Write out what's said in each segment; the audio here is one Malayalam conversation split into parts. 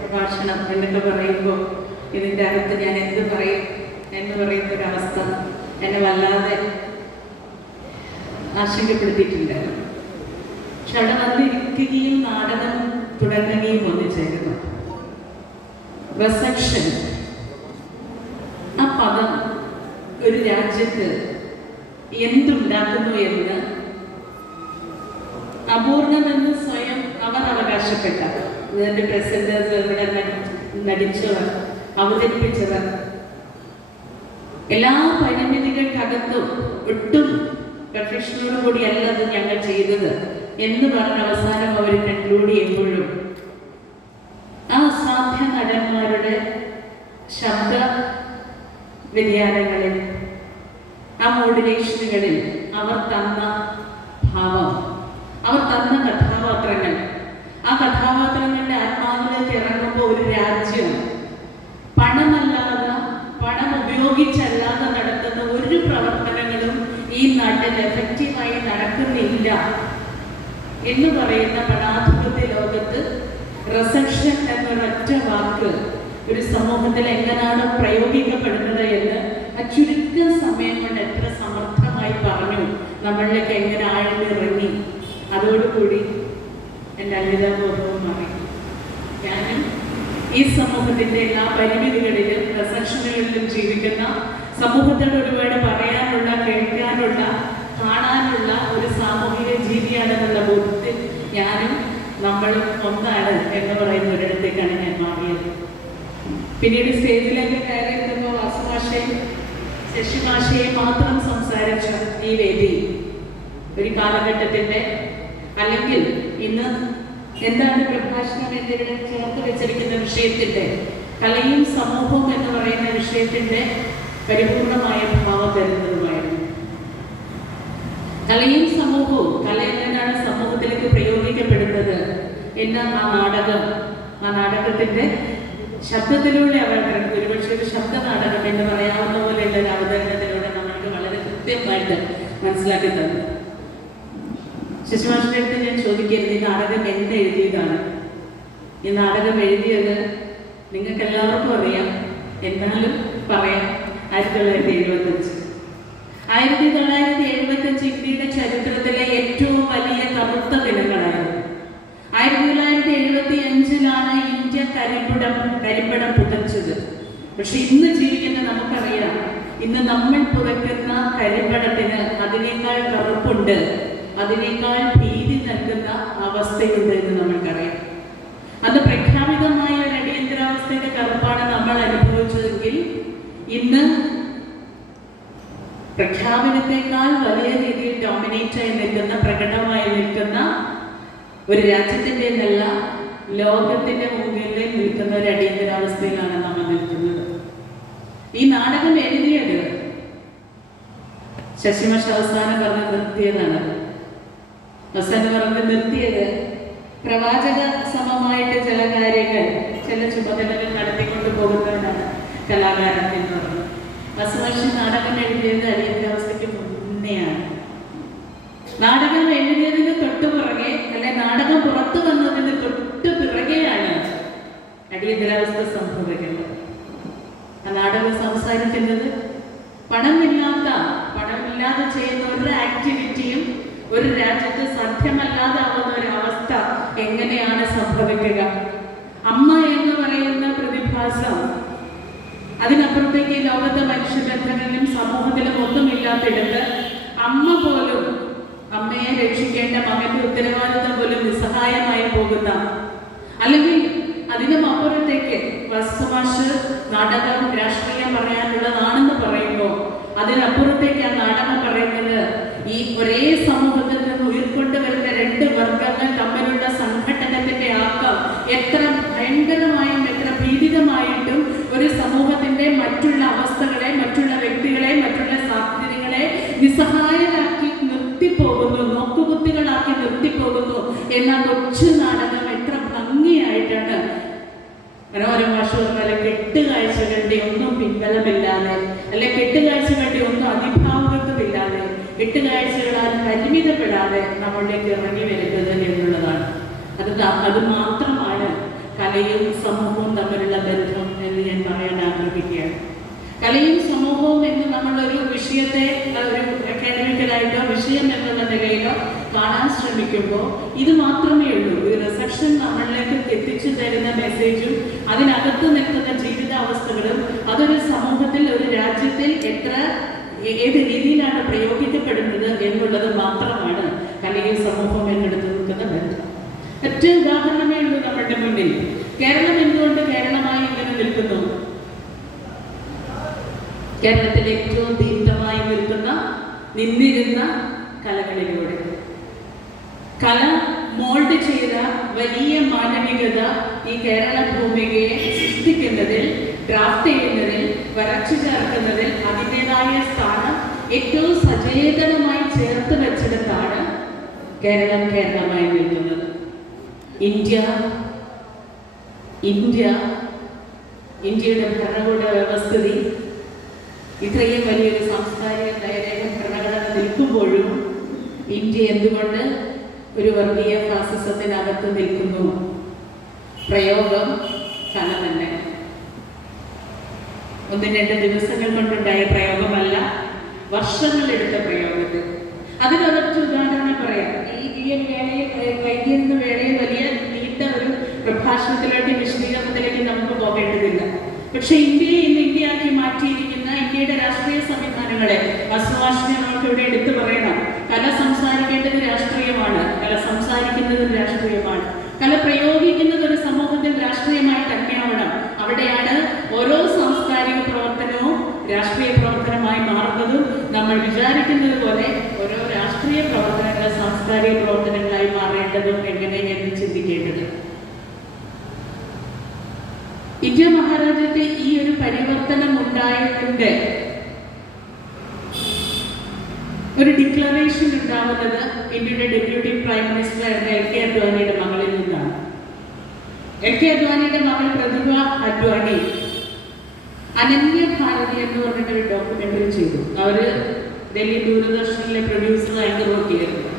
പ്രഭാഷണം എന്നൊക്കെ പറയുമ്പോൾ ഇതിൻ്റെ അകത്ത് ഞാൻ എന്ത് പറയും എന്ന് പറയുന്നൊരവസ്ഥ എന്നെ വല്ലാതെ ആശങ്കപ്പെടുത്തിയിട്ടുണ്ട്. പക്ഷെ അവിടെ വന്നിരിക്കുകയും നാടകം തുടങ്ങുകയും ഒന്നിച്ചായിരുന്നു. റിസപ്ഷൻ, ആ പദം ഒരു രാജ്യത്ത് എന്തുണ്ടാക്കുന്നു എന്ന് അപൂർണമെന്ന് സ്വയം അവർ അവകാശപ്പെട്ട ഇതിൻ്റെ പ്രസന്റേഴ്സ് ഇവിടെ നടിച്ചവർ, അവതരിപ്പിച്ചവർ, എല്ലാ പരിമിതികൾക്കകത്തും ഒട്ടും പെർഫെക്ഷനോട് കൂടിയല്ല അത് ഞങ്ങൾ ചെയ്തത് എന്ന് പറഞ്ഞ അവസാനം അവർ കൺക്ലൂഡ് ചെയ്യുമ്പോഴും ആ അസാധ്യ നടന്മാരുടെ ശബ്ദ വ്യതിയാനങ്ങളിൽ, ആ മോഡുലേഷനുകളിൽ അവർ തന്ന ഭാവം, അവർ തന്ന കഥാപാത്രങ്ങൾ, ആ കഥാപാത്രങ്ങളുടെ ആത്മാവിലേക്ക് ഇറങ്ങുമ്പോൾ ഒരു രാജ്യം പണമല്ലാതെ, പണം ഉപയോഗിച്ചല്ലാതെ നടത്തുന്ന ഒരു പ്രവർത്തനങ്ങളും ഈ നാട്ടിൽ എഫക്റ്റീവായി നടക്കുന്നില്ല എന്ന് പറയുന്ന പണാധിപത്യ ലോകത്ത് റിസപ്ഷൻ എന്നൊരൊറ്റ വാക്ക് ഒരു സമൂഹത്തിൽ എങ്ങനെയാണ് പ്രയോഗിക്കപ്പെടുന്നത് എന്ന് ആ ചുരുക്ക സമയം കൊണ്ട് എത്ര സമർത്ഥമായി പറഞ്ഞു, നമ്മളിലേക്ക് എങ്ങനെ ആഴ്ന്നിറങ്ങി. അതോടുകൂടി എൻ്റെ അന്യതാബോധവും മാറി. ഞാനും ഈ സമൂഹത്തിൻ്റെ എല്ലാ പരിമിതികളിലും റിസപ്ഷനുകളിലും ജീവിക്കുന്ന സമൂഹത്തോട് ഒരുപാട് പറയാനുള്ള, കേൾക്കാനുള്ള, കാണാനുള്ള ഒരു സാമൂഹിക ജീവിയാണെന്നുള്ള ബോധത്തിൽ ഞാനും നമ്മളും ഒന്നാണ് എന്ന് പറയുന്ന ഒരിടത്തേക്കാണ് ഞാൻ മാറിയത്. പിന്നീട് സ്റ്റേജിലേക്ക് കയറിയെത്തുമ്പോൾ വാസുഭാഷയും ശശിഭാഷയും മാത്രം സംസാരിച്ച ഈ വേദി ഒരു കാലഘട്ടത്തിൻ്റെ, അല്ലെങ്കിൽ ഇന്ന് എന്താണ് പ്രഭാഷണം എന്നിവിടെ ചേർത്ത് വെച്ചിരിക്കുന്ന വിഷയത്തിൻ്റെ, കലയും സമൂഹവും എന്ന് പറയുന്ന വിഷയത്തിൻ്റെ പരിപൂർണമായ ഭാവം തരുന്നതുമായിരുന്നു. കലയും സമൂഹവും, കല എങ്ങനെയാണ് സമൂഹത്തിലേക്ക് പ്രയോഗിക്കപ്പെടുന്നത് എന്ന ആ നാടകത്തിൻ്റെ ശബ്ദത്തിലൂടെ അവതരണം, ഒരുപക്ഷെ ഒരു ശബ്ദ നാടകം എന്ന് പറയാവുന്ന പോലെയുള്ള ഒരു അവതരണത്തിലൂടെ നമ്മൾക്ക് വളരെ കൃത്യമായിട്ട് മനസ്സിലാക്കി തന്നു. ശശിഭാഷയുടെ അടുത്ത് ഞാൻ ചോദിക്കരുത്, ഈ നാടകം എന്ന് എഴുതിയതാണ്? ഈ നാടകം എഴുതിയത് നിങ്ങൾക്ക് എല്ലാവർക്കും അറിയാം, എന്നാലും പറയാം. 1975. 1975 ഇന്ത്യയുടെ ചരിത്രത്തിലെ ഏറ്റവും വലിയ കറുത്ത ദിനങ്ങളായിരുന്നു. 1975 ഇന്ത്യ കരിമ്പടം പുതച്ചത്. പക്ഷെ ഇന്ന് ജീവിക്കുന്ന നമുക്കറിയാം, ഇന്ന് നമ്മൾ പുതയ്ക്കുന്ന കരിമ്പടത്തിന് അതിനേക്കാൾ കറുപ്പുണ്ട്, അതിനേക്കാൾ ഭീതി നൽകുന്ന അവസ്ഥയുണ്ട് എന്ന് നമ്മൾക്കറിയാം. അത് പ്രഖ്യാപിതമായ ഒരു അടിയന്തരാവസ്ഥയുടെ കറുപ്പാണ് നമ്മൾ അനുഭവിച്ചതെങ്കിൽ, ഇന്ന് പ്രഖ്യാപനത്തെക്കാൾ വലിയ രീതിയിൽ ഡോമിനേറ്റായി നിൽക്കുന്ന, പ്രകടമായി നിൽക്കുന്ന ഒരു രാജ്യത്തിൻ്റെ എന്നല്ല ലോകത്തിൻ്റെ മുന്നിൽ നിൽക്കുന്ന ഒരു അടിയന്തരാവസ്ഥയിലാണ് നമ്മൾ നിൽക്കുന്നത്. ഈ നാടകം എഴുതിയത് ശശിമാഷ അവസാനം പറഞ്ഞ് നിർത്തിയതാണ്. അവസാനം പറഞ്ഞ് നിർത്തിയത് പ്രവാചക സമമായിട്ട് ചില കാര്യങ്ങൾ, ചില ചുമതലകൾ നടത്തിക്കൊണ്ട് പോകുന്നവരാണ് കലാകാരൻ എന്ന് പറഞ്ഞു. വസുമാഷി നാടകം എഴുതിയത് അടിയന്തരാവസ്ഥയ്ക്ക് മുന്നെയാണ്. നാടകം എഴുതിയതിന് തൊട്ടു പുറകെ, അല്ലെ നാടകം പുറത്തു വന്നതിന് തൊട്ടു പിറകെയാണ് അടിയന്തരാവസ്ഥ സംഭവിക്കുന്നത്. ആ നാടകം സംസാരിക്കുന്നത് പണമില്ലാതെ ചെയ്യുന്ന ഒരു ആക്ടിവിറ്റിയും ഒരു രാജ്യത്ത് സാധ്യമല്ലാതാവുന്ന ഒരവസ്ഥ എങ്ങനെയാണ് സംഭവിക്കുക. അമ്മ എന്ന് പറയുന്ന പ്രതിഭാസം, അതിനപ്പുറത്തേക്ക് ഈ ലോകത്തെ മനുഷ്യബന്ധങ്ങളിലും സമൂഹത്തിലും ഒന്നുമില്ലാത്തിടത്ത് അമ്മ പോലും, അമ്മയെ രക്ഷിക്കേണ്ട മകന്റെ ഉത്തരവാദിത്വം പോലും നിസ്സഹായമായി പോകുന്ന, അല്ലെങ്കിൽ അതിനും അപ്പുറത്തേക്ക് വസുമാഷ് നാടകം രാഷ്ട്രീയം പറയാനുള്ളതാണെന്ന് പറയുമ്പോൾ അതിനപ്പുറത്തേക്ക് ആ നാടകം പറയുന്നത് ഈ ഒരേ സമൂഹത്തിൽ നിന്ന് ഉയർക്കൊണ്ടുവരുന്ന രണ്ട് വർഗങ്ങൾ തമ്മിലുള്ള സംഘടനത്തിന്റെ ആക്കം എത്ര ഭയങ്കരമായും എത്ര ഭീതിതമായിട്ടും ഒരു സമൂഹത്തിന്റെ മറ്റുള്ള അവസ്ഥകളെ, മറ്റുള്ള വ്യക്തികളെ, മറ്റുള്ള സാധ്യതകളെ നിസ്സഹായരാക്കി നിർത്തിപ്പോകുന്നു, നോക്കുകുത്തികളാക്കി നിർത്തിപ്പോകുന്നു എന്ന കൊച്ചു നാടകം എത്ര ഭംഗിയായിട്ടാണ് മനോരമ പറഞ്ഞാൽ കെട്ടുകാഴ്ചകളുടെ ഒന്നും പിൻബലമില്ലാതെ, അല്ലെ കെട്ടുകാഴ്ചകളുടെ ഒന്നും അതിഭാവുകത്വമില്ലാതെ, കെട്ടുകാഴ്ചകളാൽ പരിമിതപ്പെടാതെ നമ്മളിലേക്ക് ഇറങ്ങി വരുന്നത് എന്നുള്ളതാണ്. അത് മാത്രമാണ് കലയും സമൂഹവും തമ്മിലുള്ള ബന്ധം എന്ന് ഞാൻ പറയാൻ ആഗ്രഹിക്കുകയാണ്. കലയും സമൂഹവും എന്ന് നമ്മളൊരു വിഷയത്തെ ഒരു അക്കാഡമിക്കലായിട്ടോ വിഷയം എന്നുള്ള നിലയിലോ കാണാൻ ശ്രമിക്കുമ്പോൾ ഇത് മാത്രമേ ഉള്ളൂ. ഈ റിസപ്ഷൻ നമ്മളിലേക്ക് എത്തിച്ചു തരുന്ന മെസ്സേജും അതിനകത്ത് നിൽക്കുന്ന ജീവിതാവസ്ഥകളും അതൊരു സമൂഹത്തിൽ ഒരു രാജ്യത്തിൽ ഏത് രീതിയിലാണ് പ്രയോഗിക്കപ്പെടുന്നത് എന്നുള്ളത് മാത്രമാണ് കലയും സമൂഹവും എന്നെടുത്ത് നിൽക്കുന്ന ബന്ധം. ഒറ്റ ഉദാഹരണമേ ഉള്ളൂ നമ്മുടെ മുന്നിൽ. കേരളം എന്തുകൊണ്ട് കേരളമായി ഇങ്ങനെ നിൽക്കുന്നു? കേരളത്തിൽ ഏറ്റവും ദീപ്തമായി നിന്നിരുന്ന കലകളിലൂടെ കല മോൾഡ് ചെയ്ത വലിയ മാനവികത ഈ കേരള ഭൂമികയെ സൃഷ്ടിക്കുന്നതിൽ, ഡ്രാഫ്റ്റ് ചെയ്യുന്നതിൽ, വരച്ചു ചേർക്കുന്നതിൽ അതിൻ്റെതായ സ്ഥാനം ഏറ്റവും സചേതനമായി ചേർത്ത് വെച്ചെടുത്താണ് കേരളം കേരളമായി നിൽക്കുന്നത്. ഇന്ത്യയുടെ ഭരണകൂട വ്യവസ്ഥിതി ഇത്രയും വലിയൊരു സാംസ്കാരിക ഭരണഘടന നിൽക്കുമ്പോഴും ഇന്ത്യ എന്തുകൊണ്ട് ഒരു വർഗീയ ഫാസിസത്തിനകത്ത് നിൽക്കുന്നു? പ്രയോഗം കല തന്നെ. 1-2 ദിവസങ്ങൾ കൊണ്ടുണ്ടായ പ്രയോഗമല്ല, വർഷങ്ങളെടുത്ത പ്രയോഗത്തിൽ. അതിനൊരൊറ്റ ഉദാഹരണം പറയാം. ഈ വൈകിയിരുന്ന വേളയിൽ വലിയ നീണ്ട ഒരു പ്രഭാഷണത്തിലേക്ക് വിശദീകരണത്തിലേക്ക് നമുക്ക് പോകേണ്ടതില്ല. പക്ഷെ ഇന്ത്യയെ ഇന്ന് ഇന്ത്യയാക്കി മാറ്റിയിരിക്കുന്ന ഇന്ത്യയുടെ രാഷ്ട്രീയ സംവിധാനങ്ങളെ വസ്തുവാശിനെ നമുക്ക് ഇവിടെ എടുത്തു പറയണം. കല സംസാരിക്കേണ്ടത് രാഷ്ട്രീയമാണ്, കല സംസാരിക്കുന്നത് രാഷ്ട്രീയമാണ്, കല പ്രയോഗിക്കുന്നത് ഒരു സമൂഹത്തിൽ രാഷ്ട്രീയമായി തന്നെയാവണം. അവിടെയാണ് ഓരോ സാംസ്കാരിക പ്രവർത്തനവും രാഷ്ട്രീയ പ്രവർത്തനമായി മാറുന്നതും നമ്മൾ വിചാരിക്കുന്നത് പോലെ ഓരോ രാഷ്ട്രീയ പ്രവർത്തനങ്ങൾ സാംസ്കാരിക പ്രവർത്തനങ്ങളായി മാറേണ്ടതും എങ്ങനെ എന്ന് ചിന്തിക്കേണ്ടത്. ഇന്ത്യ മഹാരാജ്യത്തെ ഈ ഒരു പരിവർത്തനം ഉണ്ടായിട്ടുണ്ട്. ഒരു ഡിക്ലറേഷൻ ഉണ്ടാവുന്നത് ഇന്ത്യയുടെ ഡെപ്യൂട്ടി പ്രൈം മിനിസ്റ്റർ ആയിരുന്ന LK അദ്വാനിയുടെ മകളിൽ നിന്നാണ്. LK അദ്വാനിയുടെ മകൾ പ്രതിഭ അദ്വാനി അനന്യ ഭാരതി എന്ന് പറഞ്ഞിട്ടൊരു ഡോക്യുമെന്ററി ചെയ്തു. അവര് ഡൽഹി ദൂരദർശനിലെ പ്രൊഡ്യൂസർ ആയിട്ട് നോക്കിയായിരുന്നു.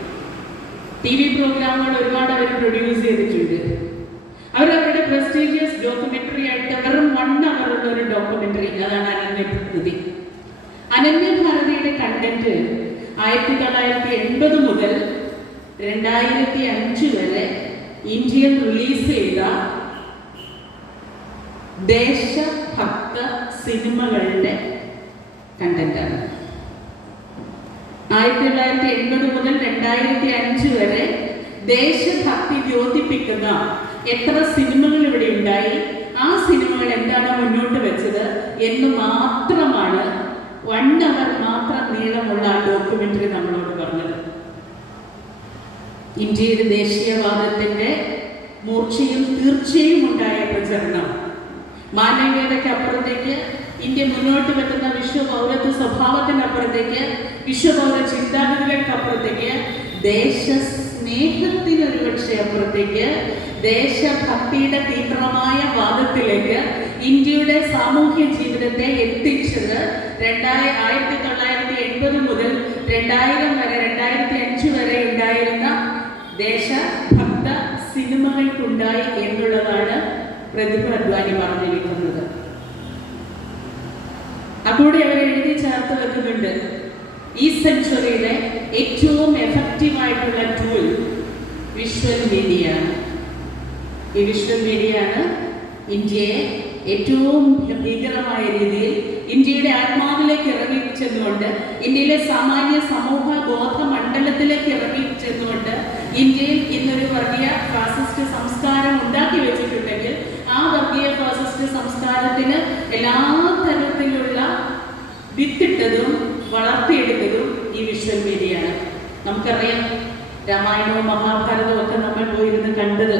TV പ്രോഗ്രാമുകൾ ഒരുപാട് അവർ പ്രൊഡ്യൂസ് ചെയ്തിട്ടുണ്ട്. അവരവരുടെ പ്രസ്റ്റീജിയസ് ഡോക്യുമെന്ററി ആയിട്ട് വെറും 1 hour ഉള്ള ഒരു ഡോക്യുമെന്ററി, അതാണ് അനന്യ ഭാരതിയുടെ കണ്ടന്റ് 1980 മുതൽ 2005 വരെ ഇന്ത്യയിൽ റിലീസ് ചെയ്ത ദേശഭക്ത സിനിമകളുടെ കണ്ടന്റാണ്. 1980 മുതൽ 2005 വരെ ദേശഭക്തി ദ്യോതിപ്പിക്കുന്ന എത്ര സിനിമകൾ ഇവിടെ ഉണ്ടായി, ആ സിനിമകൾ എന്താണ് മുന്നോട്ട് വെച്ചത് എന്ന് മാത്രമാണ് 1 hour മാത്രം നീളമുള്ള ആ ഡോക്യുമെന്ററി നമ്മളോട് പറഞ്ഞത്. ഇന്ത്യയുടെ ദേശീയവാദത്തിന്റെ മൂർച്ചയും തീർച്ചയും ഉണ്ടായ പ്രചരണം, മാനവികതയ്ക്ക് അപ്പുറത്തേക്ക് ഇന്ത്യ മുന്നോട്ട് വെക്കുന്ന വിശ്വപൗരത്വ സ്വഭാവത്തിനപ്പുറത്തേക്ക്, വിശ്വപൗര ചിന്താഗതികൾക്കപ്പുറത്തേക്ക്, ദേശസ്നേഹത്തിന് ഒരുപക്ഷെ അപ്പുറത്തേക്ക്, ദേശഭക്തിയുടെ തീവ്രമായ വാദത്തിലേക്ക് ഇന്ത്യയുടെ സാമൂഹ്യ ജീവിതത്തെ എത്തിച്ചത് 1980 മുതൽ 2000 വരെ 2005 വരെ ഉണ്ടായിരുന്ന ദേശഭക്ത സിനിമകൾക്കുണ്ടായി എന്നുള്ളതാണ് പ്രതിഭ അദ്വാനി പറഞ്ഞിരിക്കുന്നത്. അതുകൂടെ അവർ എഴുതി ചേർത്ത് വെക്കുന്നുണ്ട്. ഈ സെഞ്ച്വറിയിലെ ഏറ്റവും എഫക്റ്റീവായിട്ടുള്ള ടൂൾ വിഷ്വൽ മീഡിയയാണ്. ഈ വിഷ്വൽ മീഡിയയാണ് ഇന്ത്യയെ ഏറ്റവും ഭീകരമായ രീതിയിൽ ഇന്ത്യയുടെ ആത്മാവിലേക്ക് ഇറങ്ങിച്ചെന്നുകൊണ്ട്, ഇന്ത്യയിലെ സാമാന്യ സമൂഹ ബോധ മണ്ഡലത്തിലേക്ക് ഇറങ്ങിച്ചെന്നുകൊണ്ട് ഇന്ത്യയിൽ ഇന്നൊരു വർഗീയ ഫാസിസ്റ്റ് സംസ്കാരം ഉണ്ടാക്കി വെച്ചിട്ടുണ്ടെങ്കിൽ ആ വർഗീയ ഫാസിസ്റ്റ് സംസ്കാരത്തിന് എല്ലാ തരത്തിലുള്ള വിത്തിട്ടതും വളർത്തിയെടുത്തതും ഈ വിഷ്വൽ മീഡിയയാണ്. നമുക്കറിയാം, രാമായണവും മഹാഭാരതവും ഒക്കെ നമ്മൾ പോയിരുന്ന് കണ്ടത്.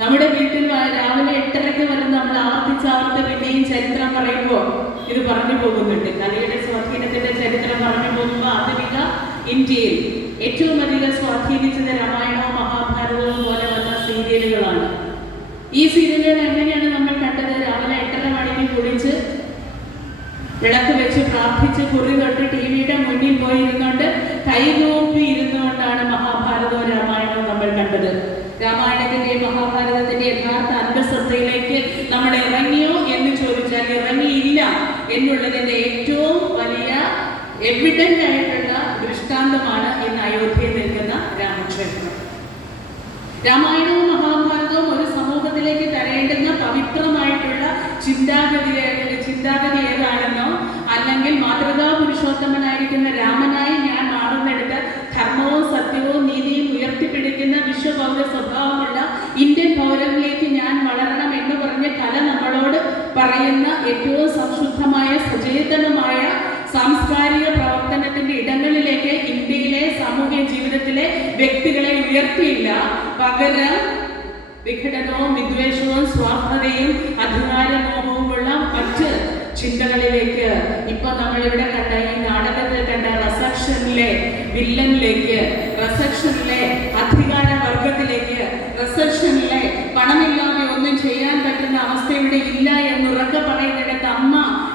നമ്മുടെ വീട്ടിൽ രാവിലെ 8:30 വരെ നമ്മൾ ആവർത്തിച്ചാവർത്തി പിന്നെയും ചരിത്രം പറയുമ്പോൾ ഇത് പറഞ്ഞു പോകുന്നുണ്ട്. കലയുടെ സ്വാധീനത്തിന്റെ ചരിത്രം പറഞ്ഞു പോകുമ്പോൾ ആധുനിക ഇന്ത്യയിൽ ഏറ്റവും അധികം സ്വാധീനിച്ചത് രാമായണവും മഹാഭാരതവും പോലെ വന്ന സീരിയലുകളാണ്. ഈ സീരിയലുകൾ എങ്ങനെയാണ് നമ്മൾ കണ്ടത്? രാവിലെ 8:30 മണിക്ക് കുളിച്ച് വിളക്ക് വെച്ച് പ്രാർത്ഥിച്ച് കുറി തൊട്ട് ടിവിയുടെ മുന്നിൽ പോയി ഇരുന്നുകൊണ്ട് കൈകൂപ്പി ഇരുന്നുകൊണ്ടാണ് മഹാഭാരതവും രാമായണവും നമ്മൾ കണ്ടത്. രാമായണത്തിന്റെ മഹാഭാരതത്തിന്റെ യഥാർത്ഥ അന്തഃസത്തയിലേക്ക് നമ്മൾ ഇറങ്ങിയോ എന്ന് ചോദിച്ചാൽ ഇറങ്ങിയില്ല എന്നുള്ളതിന്റെ ഏറ്റവും വലിയ എവിഡന്റ് ആയിട്ടുള്ള ദൃഷ്ടാന്തമാണ് ഇന്ന് അയോധ്യയിൽ നിൽക്കുന്ന രാമക്ഷേത്രം. രാമായണവും മഹാഭാരതവും ഒരു സമൂഹത്തിലേക്ക് തരേണ്ടുന്ന പവിത്രമായിട്ടുള്ള ചിന്താഗതി ഏതാണെന്നോ അല്ലെങ്കിൽ മാതൃകാ പുരുഷോത്തമനായിരിക്കുന്ന രാമനായി ഞാൻ മാറുന്നെടുത്ത് ധർമ്മവും സത്യവും നീതിയും ഉയർത്തിപ്പിടിക്കുന്ന വിശ്വപൗര സ്വഭാവമുള്ള ഇന്ത്യൻ പൗരനിലേക്ക് ഞാൻ വളരണം എന്ന് പറഞ്ഞ് കല നമ്മളോട് പറയുന്ന ഏറ്റവും സംശുദ്ധമായ സചേതനമായ സാംസ്കാരിക പ്രവർത്തനത്തിന്റെ ഇടങ്ങളിലേക്ക് ഇന്ത്യയിലെ സാമൂഹ്യ ജീവിതത്തിലെ വ്യക്തികളെ ഉയർത്തിയില്ല. പകരം വിഘടനവും വിദ്വേഷവും സ്വാർത്ഥതയും അധികാരമോഹവുമുള്ള മറ്റ് ചിന്തകളിലേക്ക് ഇപ്പൊ നമ്മളിവിടെ കണ്ട ഈ നാടകത്തിൽ കണ്ട റെസപ്ഷനിലെ വില്ലനിലേക്ക്, റെസപ്ഷനിലെ അധികാര വർഗത്തിലേക്ക്, റെസപ്ഷനിലെ പണമില്ലാതെ ഒന്നും ചെയ്യാൻ പറ്റുന്ന അവസ്ഥ ഇവിടെ ഇല്ല എന്നുറക്കെ പറയുന്നിടത്ത് അമ്മ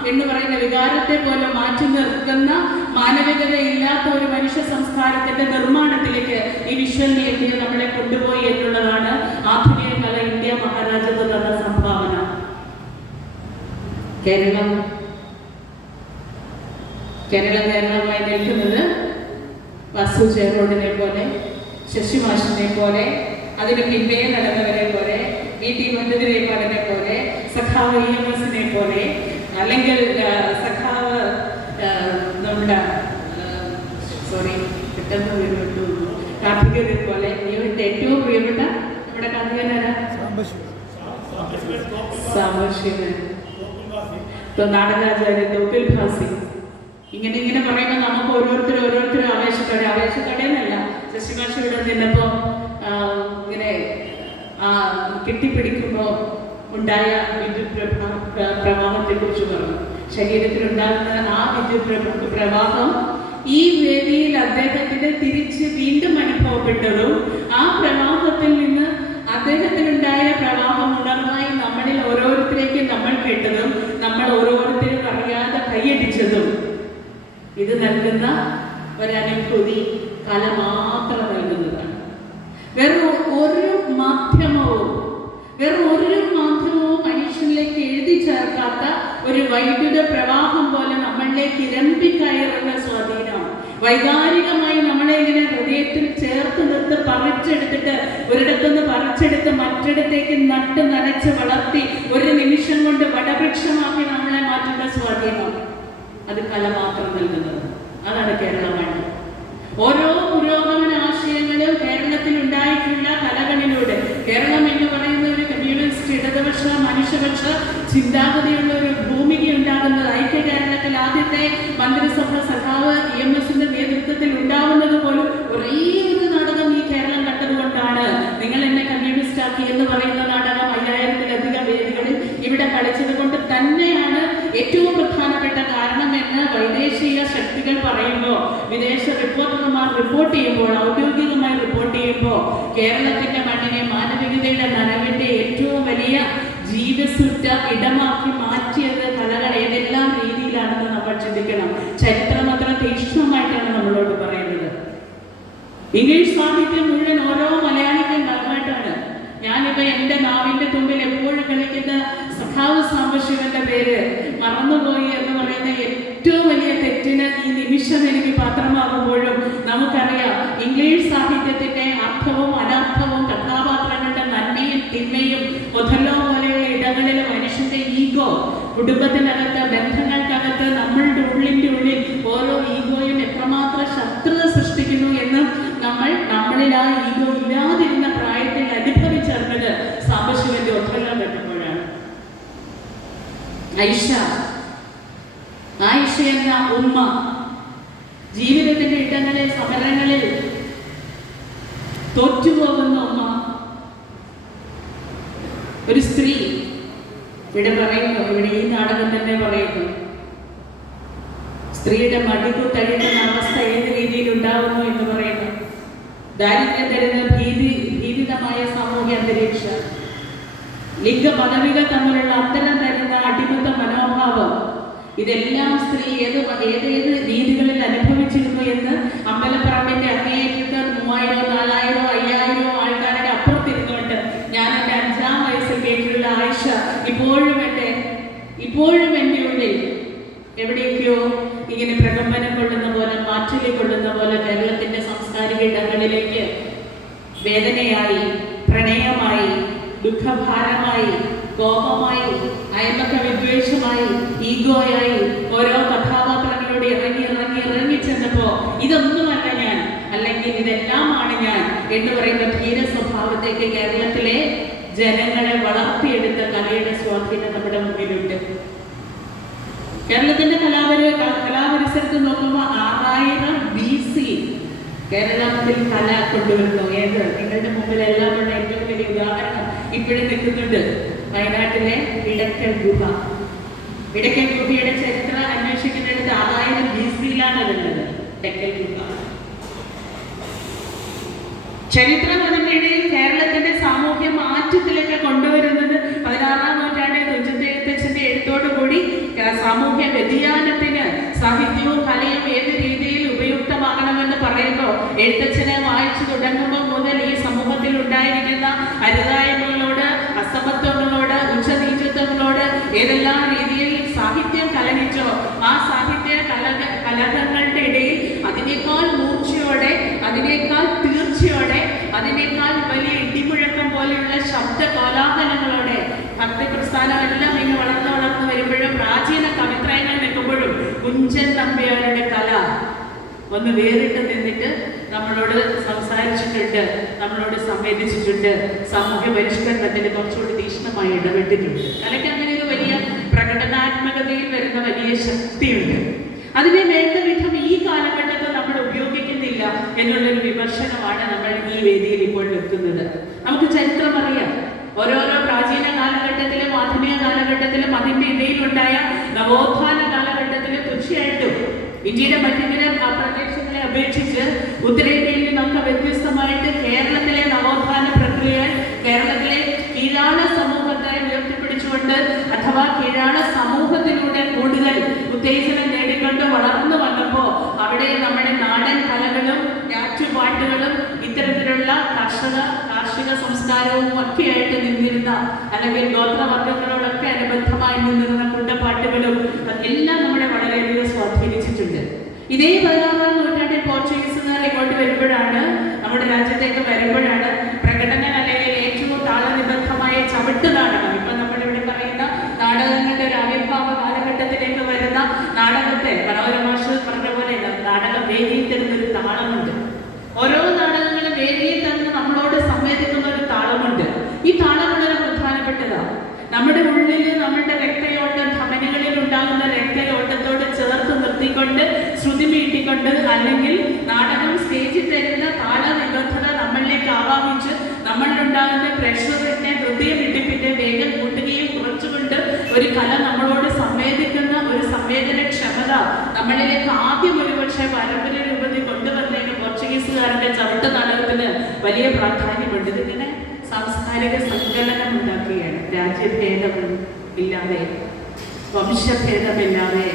എന്ന് പറയുന്ന വികാരത്തെ പോലെ മാറ്റി നിർത്തുന്ന മാനവികതയില്ലാത്ത ഒരു മനുഷ്യ സംസ്കാരത്തിന്റെ നിർമ്മാണത്തിലേക്ക് ഈ വിഷ്വൽ മീഡിയ നമ്മളെ കൊണ്ടുപോയി എന്നുള്ളതാണ് ആധുനിക കല ഇന്ത്യ മഹാരാജ്യത്ത് തന്ന സംഭാവന. കേരളമായി നിൽക്കുന്നത് വാസു ചേറോഡിനെ പോലെ, ശശിമാഷിനെ പോലെ, അതിന് പിന്നേ നടന്നവരെ പോലെ, VT ബന്ധുവിനെ പോലെ, സഖാവ് EMSനെ പോലെ, അല്ലെങ്കിൽ സഖാവ് നമ്മുടെ കാർത്തികനെ പോലെ, ഇവരുടെ ഏറ്റവും പ്രിയപ്പെട്ട നമ്മുടെ കാർത്തികനാരാ? സാംബശിവൻ, നാടകാചാര്യൻ തോപ്പിൽ ഭാസി. ഇങ്ങനെ പറയുമ്പോൾ നമുക്ക് ഓരോരുത്തരും ആവേശത്തോടെയെന്നല്ല. ശശിമാഷ് ഇവിടെ നിന്നപ്പോ ഇങ്ങനെ കെട്ടിപ്പിടിക്കുമ്പോൾ ഉണ്ടായ വിദ്യുത് പ്രവാഹത്തെ കുറിച്ച് പറഞ്ഞു. ശരീരത്തിലുണ്ടാകുന്ന ആ വിദ്യുത് പ്രവാഹം ഈ വേദിയിൽ അദ്ദേഹത്തിന് തിരിച്ച് വീണ്ടും അനുഭവപ്പെട്ടതും ആ പ്രവാഹത്തിൽ നിന്ന് അദ്ദേഹത്തിനുണ്ടായ പ്രവാഹം ഉണർന്നായി നമ്മളിൽ ഓരോരുത്തരേക്കും നമ്മൾ കേട്ടതും നമ്മൾ ഓരോരുത്തരും അറിയാതെ കൈയടിച്ചതും ഇത് നൽകുന്ന ഒരനുഭൂതി കല മാത്രം നൽകുന്നതാണ്. വെറും ഒരു മാധ്യമവും മനുഷ്യനിലേക്ക് എഴുതി ചേർക്കാത്ത ഒരു വൈദ്യുത പ്രവാഹം പോലെ നമ്മളിലേക്ക് ഇരമ്പിക്കയറുന്ന സ്വാധീനം, വൈകാരികമായി നമ്മളെ ഇങ്ങനെ ഹൃദയത്തിൽ ചേർത്ത് നിർത്ത് പറിച്ചെടുത്തിട്ട് ഒരിടത്തുനിന്ന് പറിച്ചെടുത്ത് മറ്റിടത്തേക്ക് നട്ട് നനച്ച് വളർത്തി ഒരു നിമിഷം കൊണ്ട് വടവൃക്ഷമാക്കി നമ്മളെ മാറ്റുന്ന സ്വാധീനം അത് കല മാത്രം നൽകുന്നത്. അതാണ് കേരളമാണ്. ഓരോ പുരോഗമന ആശയങ്ങളും കേരളത്തിൽ ഉണ്ടായിട്ടുള്ള കലകളിലൂടെ, കേരളം എന്ന് പറയുന്ന ഒരു കമ്മ്യൂണിസ്റ്റ് ഇടതുപക്ഷ മനുഷ്യപക്ഷ ചിന്താഗതിയുള്ള ഒരു ഭൂമിക ഉണ്ടാകുന്നത് ഐക്യ കേരളത്തിൽ ആദ്യത്തെ മന്ത്രിസഭ സഖാവ് EMSന്റെ നേതൃത്വത്തിൽ ഉണ്ടാവുന്നത് പോലും ഒരേ ഒരു നാടകം ഈ കേരളം കണ്ടതുകൊണ്ടാണ്. നിങ്ങൾ എന്നെ കമ്മ്യൂണിസ്റ്റ് ആക്കി എന്ന് പറയുന്ന നാടകം 5000-ലധികം വേദികളിൽ ഇവിടെ കളിച്ചത് കൊണ്ട് തന്നെയാണ് ഏറ്റവും പ്രധാനപ്പെട്ട കാരണമെന്ന് വൈദേശിക ശക്തികൾ പറയുമ്പോൾ, വിദേശ റിപ്പോർട്ടർമാർ റിപ്പോർട്ട് ചെയ്യുമ്പോൾ, ഔദ്യോഗികമായി റിപ്പോർട്ട് ചെയ്യുമ്പോൾ കേരളത്തിന്റെ മണ്ണിനെ മാനവികതയുടെ നനവിന്റെ ഏറ്റവും വലിയ ജീവസുറ്റ ഇടമാക്കി മാറ്റിയത് കലകൾ ഏതെല്ലാം രീതിയിലാണെന്ന് നമ്മൾ ചിന്തിക്കണം. ചരിത്രം അത്ര തീക്ഷ്ണമായിട്ടാണ് നമ്മളോട് പറയുന്നത്. ഇംഗ്ലീഷ് സാഹിത്യം മുഴുവൻ ഓരോ മലയാളിക്കും ബലമായിട്ടാണ്. ഞാനിപ്പോ എന്റെ നാവിന്റെ തുമ്പിൽ എപ്പോഴും കളിക്കുന്ന സഖാവ് സാംബശിവന്റെ പേര് മറന്നുപോയി എന്ന് പറയുന്ന ഏറ്റവും വലിയ തെറ്റിന് ഈ നിമിഷം എനിക്ക് പാത്രമാകുമ്പോഴും നമുക്കറിയാം ഇംഗ്ലീഷ് സാഹിത്യത്തിന്റെ അർത്ഥവും അനർത്ഥവും, കഥാപാത്രങ്ങളുടെ നന്മയും തിന്മയും, ഒഥല്ലോ പോലെയുള്ള ഇടങ്ങളിൽ മനുഷ്യന്റെ ഈഗോ, കുടുംബത്തിനകത്ത് ബന്ധങ്ങൾക്കകത്ത് നമ്മളുടെ ഉള്ളിൽ ഓരോ ഈഗോയും എത്രമാത്രം ശത്രുത സൃഷ്ടിക്കുന്നു എന്ന് നമ്മളിൽ ആ ഈഗോ ഇല്ലാതിരുന്ന പ്രായത്തിൽ അനുഭവിച്ചറിഞ്ഞത് സാംബശിവന്റെ ഒഥല്ലോ കണ്ടപ്പോഴാണ്. ആയിഷ എന്ന ഉമ്മ ജീവിതത്തിന്റെ ഇടങ്ങളിൽ സമരങ്ങളിൽ തോറ്റുപോകുന്ന ഉമ്മ, ഒരു സ്ത്രീ ഇവിടെ പറയുന്നു, ഇവിടെ ഈ നാടകം തന്നെ പറയുന്നു, സ്ത്രീയുടെ മടികുത്തഴിക്കുന്ന അവസ്ഥ ഏത് രീതിയിൽ ഉണ്ടാവുന്നു എന്ന് പറയുന്നു. ദാരിദ്ര്യം തരുന്ന ഭീതിതമായ സാമൂഹ്യ അന്തരീക്ഷം, ലിംഗ പദവികൾ തമ്മിലുള്ള അത്തരം തരുന്ന അടിമത്ത മനോഭാവം, ഇതെല്ലാം സ്ത്രീ ഏത് രീതികളിൽ അനുഭവിച്ചിരുന്നു എന്ന് അമ്പലപ്പറമ്പിന്റെ അങ്ങേയറ്റത്ത് 3000, 4000, 5000 ആൾക്കാരുടെ അപ്പുറത്തിരുന്ന് ഇപ്പോഴും എൻ്റെ ഉള്ളിൽ എവിടെയൊക്കെയോ ഇങ്ങനെ പ്രകമ്പനം കൊള്ളുന്ന പോലെ, മാറ്റിലെ കൊള്ളുന്ന പോലെ കേരളത്തിന്റെ സാംസ്കാരിക ഇടങ്ങളിലേക്ക് വേദനയായി, പ്രണയമായി, ദുഃഖഭാരമായി, കോപമായി, അയൽപക്ക വിദ്വേഷമായി, ഈഗോയായി ഓരോ കഥാപാത്രങ്ങളോട് ഇറങ്ങി ചെന്നപ്പോ ഇതൊന്നുമല്ല ഞാൻ, അല്ലെങ്കിൽ ഇതെല്ലാമാണ് ഞാൻ എന്ന് പറയുന്ന ധീര സ്വഭാവത്തേക്ക് കേരളത്തിലെ ജനങ്ങളെ വളർത്തിയെടുത്ത കലയുടെ സ്വാധീനം നമ്മുടെ മുന്നിലുണ്ട്. കേരളത്തിന്റെ കലാപരിസരത്ത് നോക്കുമ്പോൾ 6000 BC കേരളത്തിൽ കല കൊണ്ടുവരുന്നു. ഏത് നിങ്ങളുടെ മുമ്പിൽ എല്ലാവരുടെ ഏറ്റവും വലിയ ഉദാഹരണം ഇപ്പോഴും നിൽക്കുന്നുണ്ട്, വയനാട്ടിലെ ഇടയ്ക്കൽ ഗുഹ. ഇടയ്ക്കൽ ഗുഹയുടെ ചരിത്രം അന്വേഷിക്കുന്നിടത്ത് 6000 BC-യിലാണ് വരുന്നത് ഇടയ്ക്കൽ ഗുഹ. ചരിത്രം അതിൻ്റെ ഇടയിൽ കേരളത്തിന്റെ സാമൂഹ്യ മാറ്റത്തിലേക്ക് കൊണ്ടുവരുന്നത് 16-ാം നൂറ്റാണ്ടിൽ തുഞ്ചത്ത് എഴുത്തച്ഛന്റെ എഴുത്തോടുകൂടി സാമൂഹ്യ വ്യതിയാനത്തിന് സാഹിത്യവും കലയും ഏത് രീതിയിൽ ഉപയുക്തമാകണമെന്ന് പറയുമ്പോൾ എഴുത്തച്ഛനെ വായിച്ചു തുടങ്ങുമ്പോൾ മുതൽ ഈ സമൂഹത്തിൽ ഉണ്ടായിരിക്കുന്ന അരുതായ്മകളോട്, അസമത്വങ്ങളോട്, ഉച്ചനീചത്വങ്ങളോട് ഏതെല്ലാം രീതിയിൽ സാഹിത്യം കലഹിച്ചോ ആ സാഹിത്യ കലഹങ്ങളുടെ ഇടയിൽ അതിനേക്കാൾ മൂർച്ചയോടെ, അതിനേക്കാൾ തീർച്ചയോടെ, അതിനേക്കാൾ വലിയ ഇടിമുഴക്കം പോലെയുള്ള ശബ്ദ കോലാഹലങ്ങളോടെ ഭക്തിപ്രസ്ഥാനം എല്ലാം ഇങ്ങനെ വളർന്നു വരുമ്പോഴും പ്രാചീന കവിത്രയങ്ങൾ നിൽക്കുമ്പോഴും കുഞ്ചൻ നമ്പ്യാരുടെ കല ഒന്ന് വേറിട്ട് നിന്നിട്ട് നമ്മളോട് സംസാരിച്ചിട്ടുണ്ട്, നമ്മളോട് സംവേദിച്ചിട്ടുണ്ട്, സാമൂഹ്യ പരിഷ്കരണത്തിന് കുറച്ചുകൂടി തീക്ഷ്ണമായി ഇടപെട്ടിട്ടുണ്ട്. കലയ്ക്ക് അങ്ങനെ ഒരു വലിയ പ്രകടനാത്മകതയിൽ വരുന്ന വലിയ ശക്തിയുണ്ട്. അതിനെ വേണ്ട വിധം ഈ കാലഘട്ടത്തിൽ നമ്മൾ ഉപയോഗിക്കുന്നില്ല എന്നുള്ളൊരു വിമർശനമാണ് നമ്മൾ ഈ വേദിയിൽ ഇപ്പോൾ വെക്കുന്നത്. നമുക്ക് ചരിത്രം അറിയാം. ഓരോരോ പ്രാചീന കാലഘട്ടത്തിലും ആധുനിക കാലഘട്ടത്തിലും അതിന്റെ ഇടയിലുണ്ടായ നവോത്ഥാന കാലഘട്ടത്തിലും തീർച്ചയായിട്ടും ഇന്ത്യയുടെ മറ്റിതര പ്രദേശങ്ങളെ അപേക്ഷിച്ച് ഉത്തരേന്ത്യയിൽ നിന്നൊക്കെ വ്യത്യസ്തമായിട്ട് കേരളത്തിലെ നവോത്ഥാന പ്രക്രിയ, കേരളത്തിലെ കീഴാള സമൂഹത്തെ ഉയർത്തിപ്പിടിച്ചുകൊണ്ട് അഥവാ കീഴാള സമൂഹത്തിലൂടെ കൂടുതൽ ഉത്തേജനം നേടിക്കൊണ്ട് വളർന്നു വന്നപ്പോൾ അവിടെ നമ്മുടെ നാടൻ കലകളും ഞാറ്റുപാട്ടുകളും ഇത്തരത്തിലുള്ള കാർഷിക സംസ്കാരവും ഒക്കെയായിട്ട് നിന്നിരുന്ന, അല്ലെങ്കിൽ ഗോത്രവർഗങ്ങളോടൊക്കെ അനുബന്ധമായി നിന്നിരുന്ന കുട്ടപ്പാട്ടുകളും എല്ലാം നമ്മളെ വളരെയധികം സ്വാധീനിച്ചിട്ടുണ്ട്. ഇതേ 16-ാം നൂറ്റാണ്ടിൽ പോർച്ചുഗീസുകാർ ഇങ്ങോട്ട് വരുമ്പോഴാണ്, നമ്മുടെ രാജ്യത്തേക്ക് വരുമ്പോഴാണ് പ്രകടന കലയിൽ ഏറ്റവും താളനിബദ്ധമായ ചവിട്ട് നാടകം, ഇപ്പൊ നമ്മളിവിടെ പറയുന്ന നാടകങ്ങളുടെ ഒരു ആവിർഭാവ കാലഘട്ടത്തിലേക്ക് വരുന്ന നാടകത്തെ മനോരമാഷ് പറഞ്ഞ പോലെ നാടകം വേദിയിൽ തരുന്നൊരു താളമുണ്ട്. ഓരോ നാടകങ്ങളും വേദിയിൽ തന്നെ നമ്മളോട് സംവേദിക്കുന്ന ഒരു താളമുണ്ട്. ഈ താളം വളരെ പ്രധാനപ്പെട്ടതാണ്. നമ്മുടെ ഉള്ളിൽ നമ്മുടെ രക്തയോട്ടം, ധമനികളിൽ ഉണ്ടാകുന്ന രക്തയോട്ടത്തോട് ചേർത്ത് നിർത്തിക്കൊണ്ട്, ശ്രുതി മീട്ടിക്കൊണ്ട്, അല്ലെങ്കിൽ നാടകം സ്റ്റേജിൽ തരുന്ന താള നിബദ്ധത നമ്മളിലേക്ക് ആവാഹിച്ച് നമ്മളിലുണ്ടാകുന്ന പ്രഷറിനെ, ഹൃദയമിടിപ്പിന്റെ വേഗം കൂട്ടുകയും കുറച്ചുകൊണ്ട് ഒരു കല നമ്മളോട് സംവേദിക്കുന്ന ഒരു സംവേദനക്ഷമത നമ്മളിലേക്ക് ആദ്യം ഒരുപക്ഷെ പാരമ്പര്യ രൂപത്തിൽ കൊണ്ടുവന്നതിന് പോർച്ചുഗീസുകാരുടെ ചവിട്ട് നാടകത്തിന് വലിയ പ്രാധാന്യമുണ്ട്. ഇതിങ്ങനെ സാംസ്കാരിക സങ്കലനം ഉണ്ടാക്കുകയാണ്. രാജ്യഭേദം ഇല്ലാതെ, വംശഭേദമില്ലാതെ,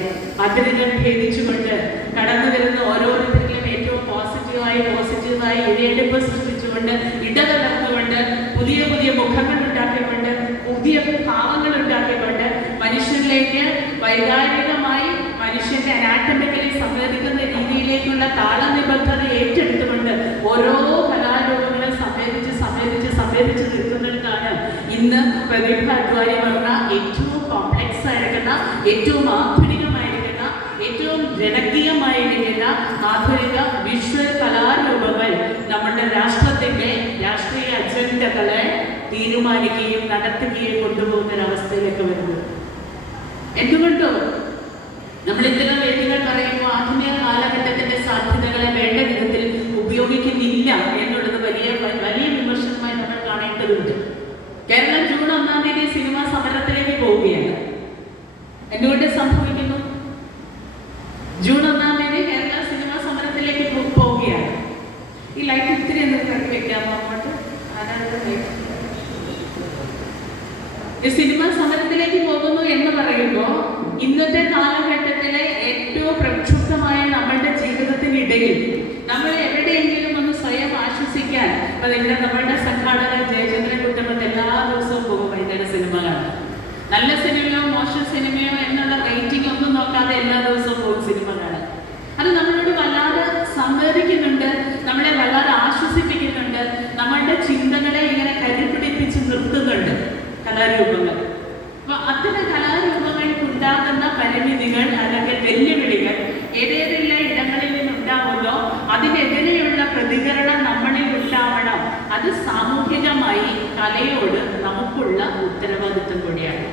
അതിരുകൾ ഭേദിച്ചുകൊണ്ട് കടന്നു വരുന്ന ഓരോരുത്തരിലും ഏറ്റവും പോസിറ്റീവായി ഇഴയെടുപ്പ് സൃഷ്ടിച്ചുകൊണ്ട്, ഇടകലർന്നുകൊണ്ട്, പുതിയ പുതിയ മുഖങ്ങൾ ഉണ്ടാക്കിക്കൊണ്ട്, പുതിയ ഭാവങ്ങൾ ഉണ്ടാക്കിക്കൊണ്ട് മനുഷ്യരിലേക്ക് വൈകാരികമായി, മനുഷ്യന്റെ അനാറ്റമിക്കലി സംവേദിക്കുന്ന രീതിയിലേക്കുള്ള താളനിബദ്ധത ഏറ്റെടുത്തുകൊണ്ട് ഓരോ കലാരൂപങ്ങളും സംവേദിച്ച് നിൽക്കുന്നിടത്താണ് ഇന്ന് പ്രതിഭ അദ്വാനി പറഞ്ഞ ഏറ്റവും കോംപ്ലക്സ് ആയിരിക്കുന്ന, ഏറ്റവും ആധുനികമായിരിക്കുന്ന, ഏറ്റവും ജനകീയമായിരിക്കുന്ന ആധുനിക വിഷ്വൽ കലാരൂപങ്ങൾ നമ്മുടെ രാഷ്ട്രത്തിന്റെ രാഷ്ട്രീയ അജണ്ടകളെ തീരുമാനിക്കുകയും നടത്തുകയും കൊണ്ടുപോകുന്ന ഒരവസ്ഥയിലേക്ക് വരുന്നത്. എന്തുകൊണ്ടോ നമ്മൾ ഇത്തരം വേദികൾ പറയുമ്പോൾ ആധുനിക കാലഘട്ടത്തിന്റെ സാധ്യതകളെ വേണ്ട വിധത്തിൽ ഉപയോഗിക്കുന്നില്ല എന്നുള്ളത് വലിയ വിമർശനമായി നമ്മൾ കാണേണ്ടതുണ്ട്. കേരളം ജൂൺ 1-ാം തീയതി സിനിമാ സമരത്തിലേക്ക് പോവുകയാണ്. എന്തുകൊണ്ട് സംഭവിക്കുന്നു? ജൂൺ 1-ാം തീയതി കേരള സിനിമാ സമരത്തിലേക്ക് പോവുകയാണ്. ഈ ലൈറ്റ് ഇത്തിരി ഒന്ന് കട്ടി വെക്കാമോ അങ്ങോട്ട്? ഈ സിനിമാ സമരത്തിലേക്ക് പോകുന്നു എന്ന് പറയുമ്പോൾ ഇന്നത്തെ കാലഘട്ടത്തിലെ ഏറ്റവും പ്രക്ഷുബ്ധമായ നമ്മളുടെ ജീവിതത്തിനിടയിൽ നമ്മൾ എവിടെയെങ്കിലും ഒന്ന് സ്വയം ആശ്വസിക്കാൻ, അപ്പൊ ഇവിടെ നമ്മളുടെ സംഘാടകർ ജയചന്ദ്രൻ കുട്ടമത്ത് എല്ലാ ദിവസവും പോകും വൈകുന്നേരം സിനിമ കാണാൻ. നല്ല സിനിമയോ മോശം സിനിമയോ എന്നുള്ള റേറ്റിംഗ് ഒന്നും നോക്കാതെ എല്ലാ ദിവസവും പോയി സിനിമ കാണാൻ. അത് നമ്മളോട് വല്ലാതെ സംവേദിക്കുന്നുണ്ട്, നമ്മളെ വല്ലാതെ ആശ്വസിപ്പിക്കുന്നുണ്ട്, നമ്മളുടെ ചിന്തകളെ ഇങ്ങനെ കരുപിടിപ്പിച്ച് നിർത്തുന്നുണ്ട് കലാരൂപങ്ങൾ. അപ്പൊ അത്തരം കലാരൂപങ്ങൾക്കുണ്ടാകുന്ന പരിമിതികൾ അല്ലെങ്കിൽ വെല്ലുവിളികൾ ഏതേതെല്ലാം ഇടങ്ങളിൽ നിന്നുണ്ടാവുമല്ലോ അതിനെതിരെയുള്ള പ്രതികരണം നമ്മളിൽ ഉണ്ടാവണം. അത് സാമൂഹികമായി കലയോട് നമുക്കുള്ള ഉത്തരവാദിത്വം കൂടിയാണ്.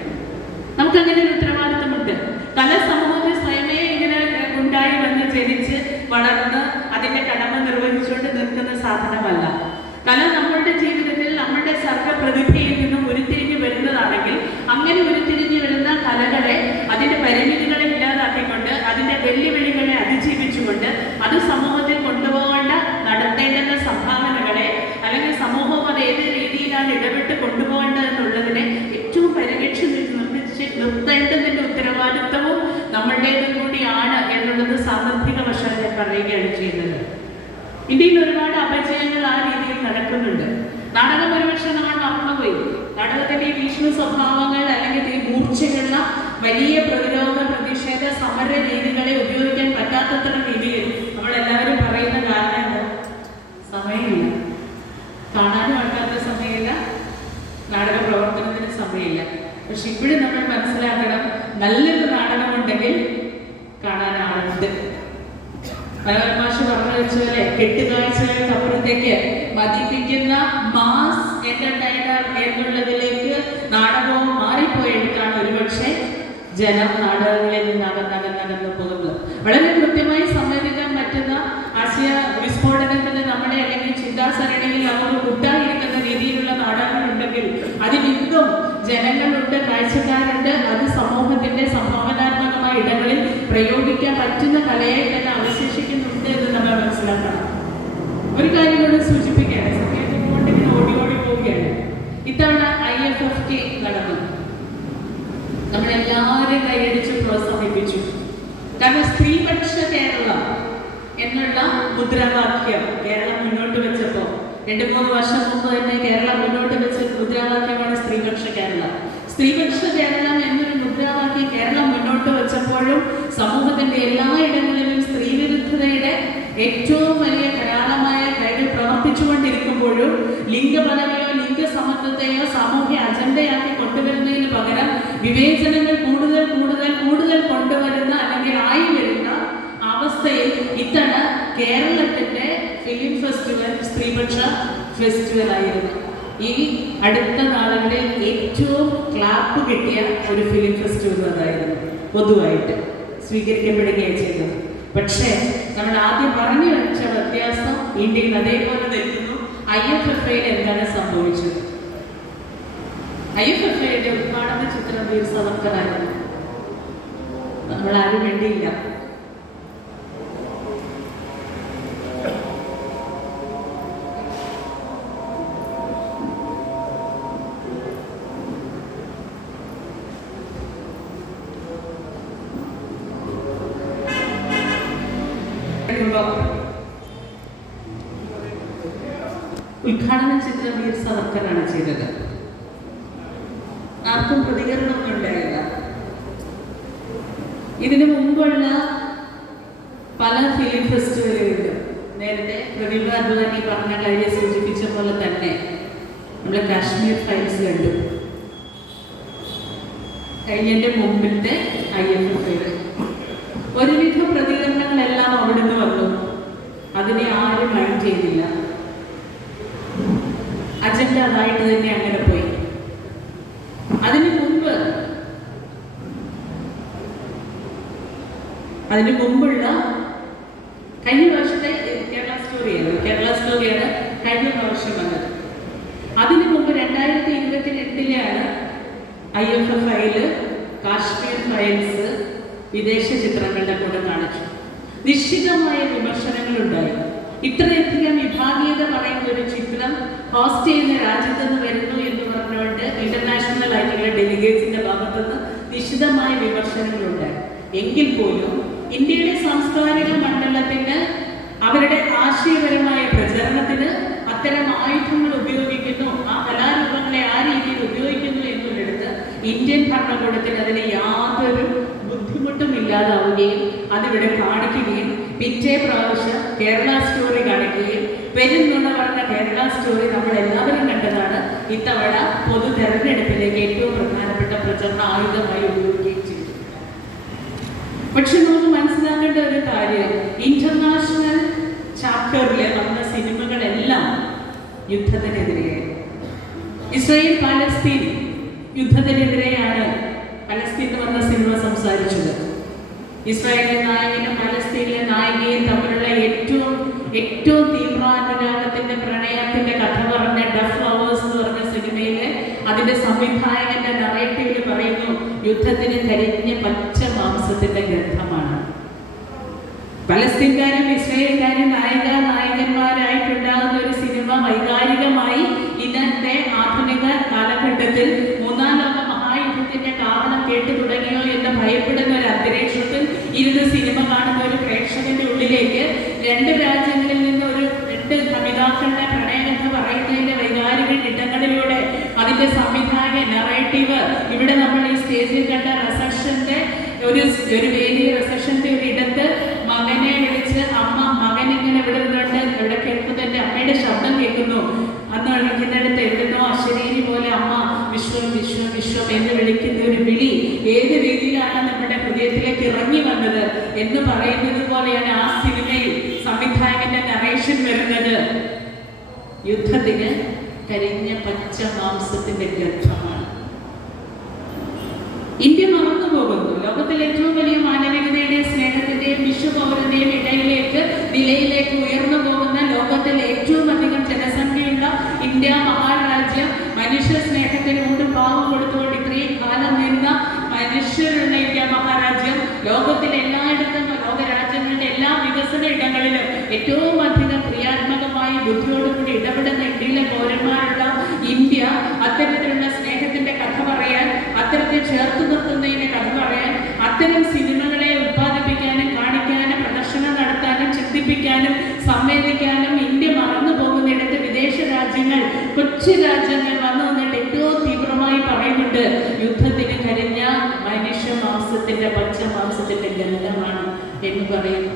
നമുക്കങ്ങനെ ഒരു ഉത്തരവാദിത്വമുണ്ട്. കല സമൂഹത്തിൽ സ്വയമേ ഇങ്ങനെ ഉണ്ടായി വന്ന് ജനിച്ച് വളർന്ന് അതിന്റെ കടമ നിർവഹിച്ചുകൊണ്ട് നിൽക്കുന്ന സാധനമല്ല. കല നമ്മളുടെ ജീവിതത്തിൽ നമ്മളുടെ സർഗപ്രതിഭയിൽ നിന്നും ഉരുത്തിരിഞ്ഞു വരുന്നതാണെങ്കിൽ അങ്ങനെ ഉരുത്തിരിഞ്ഞു വരുന്ന കലകളെ അതിന്റെ പരിമിതികളെ ഇല്ലാതാക്കിക്കൊണ്ട് അതിന്റെ വെല്ലുവിളികളെ അതിജീവിച്ചുകൊണ്ട് അത് സമൂഹത്തിൽ കൊണ്ടുപോകേണ്ട നടത്തേണ്ടുന്ന സംഭാവനകളെ അല്ലെങ്കിൽ സമൂഹം അത് ഏത് രീതിയിലാണ് ഇടപെട്ട് കൊണ്ടുപോകേണ്ടതെന്നുള്ളതിനെ ഏറ്റവും പരിരക്ഷ നിർത്തേണ്ടതിന്റെ ഉത്തരവാദിത്വവും നമ്മളുടേതും കൂടിയാണ് എന്നുള്ളത് സാന്ദർഭിക വശം ഞാൻ പറയുകയാണ് ചെയ്യുന്നത്. ഇന്ത്യയിൽ ഒരുപാട് അപജയങ്ങൾ ആ രീതിയിൽ നടക്കുന്നുണ്ട്. നാടകം ഒരുപക്ഷെ നമ്മൾ മറന്നുപോയി. നാടകത്തിന്റെ ഈ ഭീഷണി സ്വഭാവങ്ങൾ അല്ലെങ്കിൽ ഈ മൂർച്ചയുള്ള വലിയ പ്രതിരോധ പ്രതിഷേധ സമര രീതികളെ ഉപയോഗിക്കാൻ പറ്റാത്തത്ര രീതിയിൽ നമ്മളെല്ലാവരും പറയുന്ന കാരണം എന്താ? സമയമില്ല. കാണാനും ആൾക്കാർക്ക് സമയമില്ല, നാടക പ്രവർത്തനത്തിന് സമയമില്ല. പക്ഷെ ഇപ്പോഴും നമ്മൾ മനസ്സിലാക്കണം, നല്ലൊരു നാടകമുണ്ടെങ്കിൽ കാണാൻ ആളുണ്ട്. മനോരമാഷ് പറഞ്ഞു വെച്ചപോലെ കെട്ടുകാഴ്ചകൾക്ക് അപ്പുറത്തേക്ക് മതിപ്പിക്കുന്ന മാസ് എന്റർടൈനർ എന്നുള്ളതിലേക്ക് നാടകവും മാറിപ്പോയെടുത്താണ് ഒരുപക്ഷെ ജനം നാടകങ്ങളിൽ നിന്ന് അകന്നകന്നകന്ന് പോകുന്നത്. വളരെ കൃത്യമായി സംവദിക്കാൻ പറ്റുന്ന ആശയ വിസ്ഫോടനത്തിന് നമ്മുടെ അല്ലെങ്കിൽ ചിന്താസരണിയിൽ നമുക്ക് കൂട്ടായിരിക്കുന്ന രീതിയിലുള്ള നാടകങ്ങളുണ്ടെങ്കിൽ അതിനിന്നും ജനങ്ങളുണ്ട്, കാഴ്ചക്കാരുണ്ട്. അത് സമൂഹത്തിന്റെ സംഭാവനാത്മകമായ ഇടങ്ങളിൽ പ്രയോഗിക്കാൻ പറ്റുന്ന കലയെ തന്നെ അവശേഷിക്കുന്നുണ്ട് എന്ന് നമ്മൾ മനസ്സിലാക്കണം. ഒരു കാര്യം കൊണ്ട് സൂചിപ്പിക്കുകയാണ്, സമയത്ത് കൊണ്ട് ഇങ്ങനെ ഓടി പോവുകയാണ്. ഇത്തവണ IFFK നടന്നു. നമ്മളെല്ലാവരും കൈയടിച്ച് പ്രോത്സാഹിപ്പിച്ചു. കാരണം സ്ത്രീപക്ഷ കേരളം എന്നുള്ള മുദ്രാവാക്യം കേരളം മുന്നോട്ട് വെച്ചപ്പോൾ 2-3 വർഷം മുമ്പ് തന്നെ കേരളം മുന്നോട്ട് വെച്ച മുദ്രാവാക്യമാണ് സ്ത്രീപക്ഷ കേരളം. സ്ത്രീപക്ഷ കേരളം എന്നൊരു മുദ്രാവാക്യം കേരളം മുന്നോട്ട് വെച്ചപ്പോഴും സമൂഹത്തിന്റെ എല്ലായിടങ്ങളിലും സ്ത്രീവിരുദ്ധതയുടെ ഏറ്റവും വലിയ കരാളമായ കൈകൾ പ്രവർത്തിച്ചുകൊണ്ടിരിക്കുമ്പോഴും ലിംഗപദവിയോ ലിംഗസമത്വത്തെയോ സാമൂഹ്യ അജണ്ടയാക്കി കൊണ്ടുവരുന്നതിന് പകരം വിവേചനങ്ങൾ കൂടുതൽ കൊണ്ടുവരുന്ന അല്ലെങ്കിൽ ആയി വരുന്ന അവസ്ഥയിൽ ഇത്തവണ കേരളത്തിന്റെ ഫിലിം ഫെസ്റ്റിവൽ സ്ത്രീപക്ഷ ഫെസ്റ്റിവൽ ആയിരുന്നു. ഈ അടുത്ത നാളുകളിൽ ഏറ്റവും ക്ലാപ്പ് കിട്ടിയ ഒരു ഫിലിം ഫെസ്റ്റിവൽ അതായിരുന്നു. പൊതുവായിട്ട് സ്വീകരിക്കപ്പെടുകയാണ് ചെയ്തത്. പക്ഷേ നമ്മൾ ആദ്യം പറഞ്ഞു വെച്ച വ്യത്യാസം ഇന്ത്യയിൽ അതേപോലെ നിൽക്കുന്നു. IFFKയിൽ എന്താണ് സംഭവിച്ചത്? IFFKയുടെ ഉദ്ഘാടന ചിത്രം വീർ സവർക്കറായിരുന്നു. നമ്മളാരും വേണ്ടിയില്ല. ഉദ്ഘാടന ചിത്രം വീർ സവർക്കറാണ് ചെയ്തത്. ആർക്കും പ്രതികരണമൊന്നും ഉണ്ടായില്ല. ഇതിനു മുമ്പുള്ള പല ഫിലിം ഫെസ്റ്റിവലുകളിലും നേരത്തെ പ്രതിഭ അദ്വാനി പറഞ്ഞ കാര്യം സൂചിപ്പിച്ച പോലെ തന്നെ നമ്മൾ കാശ്മീർ ഫയൽസ് കണ്ടു. കഴിഞ്ഞതിന്റെ മുമ്പിലത്തെ IFFK ഒരുവിധ പ്രതികരണങ്ങളെല്ലാം അവിടുന്ന് വന്നു. അതിനെ ആരും മൈൻഡ് ചെയ്തില്ല. അജണ്ട അതായിട്ട് തന്നെ അങ്ങനെ പോയി. അതിനു മുമ്പുള്ള കഴിഞ്ഞ വർഷത്തെ കേരള സ്റ്റോറിയാണ് കഴിഞ്ഞ വർഷം വന്നത്. അതിനു മുമ്പ് 2022 IFFKയിൽ കാശ്മീർ ഫയൽസ് വിദേശ ചിത്രങ്ങളുടെ കൂടെ കാണിച്ചു. നിശ്ചിതമായ വിമർശനങ്ങളുണ്ടായി. ഇത്രയധികം വിഭാഗീയത പറയുന്ന ഒരു ചിത്രം ഹോസ്റ്റ് ചെയ്യുന്ന രാജ്യത്ത് നിന്ന് വരുന്നു എന്ന് പറഞ്ഞുകൊണ്ട് ഇന്റർനാഷണൽ ആയിട്ടുള്ള ഡെലിഗേറ്റ്സിന്റെ ഭാഗത്തുനിന്ന് നിശ്ചിതമായ വിമർശനങ്ങളുണ്ടായി. എങ്കിൽ പോലും ഇന്ത്യയുടെ സാംസ്കാരിക മണ്ഡലത്തിന് അവരുടെ ആശയപരമായ പ്രചരണത്തിന് അത്തരം ആയുധങ്ങൾ ഉപയോഗിക്കുന്നു, ആ കലാരൂപങ്ങളെ ആ രീതിയിൽ ഉപയോഗിക്കുന്നു എന്നുള്ളിടത്ത് ഇന്ത്യൻ ഭരണകൂടത്തിന് അതിന് യാതൊരു ബുദ്ധിമുട്ടും ഇല്ലാതാവുകയും അതിവിടെ കാണിക്കുകയും പിറ്റേ പ്രാവശ്യം കേരള സ്റ്റോറി കാണിക്കുകയും വരുന്നുണ പറഞ്ഞ കേരള സ്റ്റോറി നമ്മൾ എല്ലാവരും കണ്ടതാണ്. ഇത്തവണ പൊതു തെരഞ്ഞെടുപ്പിലേക്ക് ഏറ്റവും പ്രധാനപ്പെട്ട പ്രചരണ ആയുധമായി ഉപയോഗിക്കുകയും ചെയ്തു. പക്ഷെ നമുക്ക് മനസ്സിലാക്കേണ്ട ഒരു കാര്യം, ഇന്റർനാഷണൽ ചാപ്റ്ററിൽ വന്ന സിനിമകളെല്ലാം യുദ്ധത്തിനെതിരെയാണ്. ഇസ്രായേൽ പാലസ്തീൻ യുദ്ധത്തിനെതിരെയാണ് പലസ്തീനിൽ വന്ന സിനിമ സംസാരിച്ചത്. ഇസ്രായേലിലെ നായകനും പലസ്തീനിലെ നായികയും തമ്മിലുള്ള ഏറ്റവും തീവ്രാനുരാഗത്തിന്റെ പ്രണയത്തിന്റെ കഥ പറഞ്ഞ ഡഫ് ഫ്ലവേഴ്സ് എന്ന് പറഞ്ഞ സിനിമയിലെ അതിന്റെ സംവിധായകന്റെ നറേറ്റീവിൽ പറയുന്നു, യുദ്ധത്തിന് കരിഞ്ഞ പച്ച മാംസത്തിന്റെ ഗ്രന്ഥമാണ്. പലസ്തീൻകാരും ഇസ്രായേൽക്കാരും നായകന്മാരായിട്ടുണ്ടാകുന്ന ഒരു സിനിമ വൈകാരികമായി ഇന്നത്തെ ആധുനിക കാലഘട്ടത്തിൽ മൂന്നാം ലോക മഹായുദ്ധത്തിന്റെ കാരണം കേട്ടു തുടങ്ങിയോ എന്ന് ഭയപ്പെടുന്ന ഒരു അന്തരീക്ഷത്തിൽ ഇരുന്ന് സിനിമ കാണുന്ന ഒരു പ്രേക്ഷകന്റെ ഉള്ളിലേക്ക് രണ്ട് രാജ്യങ്ങളിൽ നിന്ന് രണ്ട് കവിതാക്കളുടെ പ്രണയകഥ പറയുന്നതിന്റെ വൈകാരിക ഇടങ്ങളിലൂടെ അതിന്റെ സംവിധായക നറേറ്റീവ് ഇവിടെ നമ്മൾ ഈ സ്റ്റേജിൽ കണ്ട റിസപ്ഷന്റെ ഒരു വേദിയ റിസപ്ഷന്റെ ഒരു ഇടത്ത് മകനെ വിളിച്ച് അമ്മ മകൻ ഇങ്ങനെ ഇവിടെ നിന്നുണ്ട്, ഇവിടെ കേൾക്കുന്നു, എൻ്റെ അമ്മയുടെ ശബ്ദം കേൾക്കുന്നു, അന്ന് വിളിക്കുന്നിടത്ത് എവിടുന്നോ അശരീരി പോലെ അമ്മ വിശ്വം വിശ്വം വിശ്വം എന്ന് വിളിക്കുന്ന ഒരു വിളി ഏത് രീതിയിലാണ് നമ്മുടെ ഹൃദയത്തിലേക്ക് ഇറങ്ങി വന്നത് എന്ന് പറയുന്നത് പോലെയാണ് ആ സിനിമയിൽ സംവിധായകന്റെ നറേഷൻ വരുന്നത്. യുദ്ധത്തിന് കരിഞ്ഞ പച്ച മാംസത്തിന്റെ ഗ്രന്ഥമാണ്. ഇന്ത്യ മറന്നു പോകുന്നു. ലോകത്തിലെ ഏറ്റവും വലിയ മാനവികതയുടെയും സ്നേഹത്തിന്റെയും വിശ്വപൗരന്റെയും നിലയിലേക്ക് ഉയർന്നു പോകുന്ന ലോകത്തിൽ ഏറ്റവും അധികം ജനസംഖ്യയുള്ള ഇന്ത്യ മഹാരാജ്യം, മനുഷ്യ സ്നേഹത്തിന് കൊണ്ട് പാവം കൊടുത്തുകൊണ്ട് ഇത്രയും കാലം നിന്ന മനുഷ്യരുള്ള ഇന്ത്യ മഹാരാജ്യം ലോകത്തിലെ എല്ലായിടത്തും ലോകരാജ്യങ്ങളുടെ എല്ലാ വികസന ഇടങ്ങളിലും ഏറ്റവും അധികം ക്രിയാത്മകമായി ബുദ്ധിയോടുകൂടി ഇടപെടുന്ന ഇന്ത്യയിലെ പൗരന്മാരുള്ള ഇന്ത്യ അത്തരത്തിലുള്ള സ്നേഹത്തിന്റെ കഥ പറയാൻ, അത്തരത്തിൽ ചേർത്ത് നിർത്തുന്നതിന്റെ കഥ പറയാൻ, അത്തരം സിനിമകളെ ഉത്പാദിപ്പിക്കാനും കാണിക്കാനും പ്രദർശനം നടത്താനും ചിന്തിപ്പിക്കാനും സംവേദിക്കാനും ഇന്ത്യ മറന്നു പോകുന്നിടത്ത് വിദേശ രാജ്യങ്ങൾ, കൊച്ചു രാജ്യങ്ങൾ വന്നു വന്നിട്ട് ഏറ്റവും തീവ്രമായി പറയുന്നുണ്ട്, യുദ്ധത്തിന് കരിഞ്ഞ മനുഷ്യ മാംസത്തിന്റെ പച്ച മാംസത്തിന്റെ ഗന്ധമാണ് എന്ന് പറയുന്നു.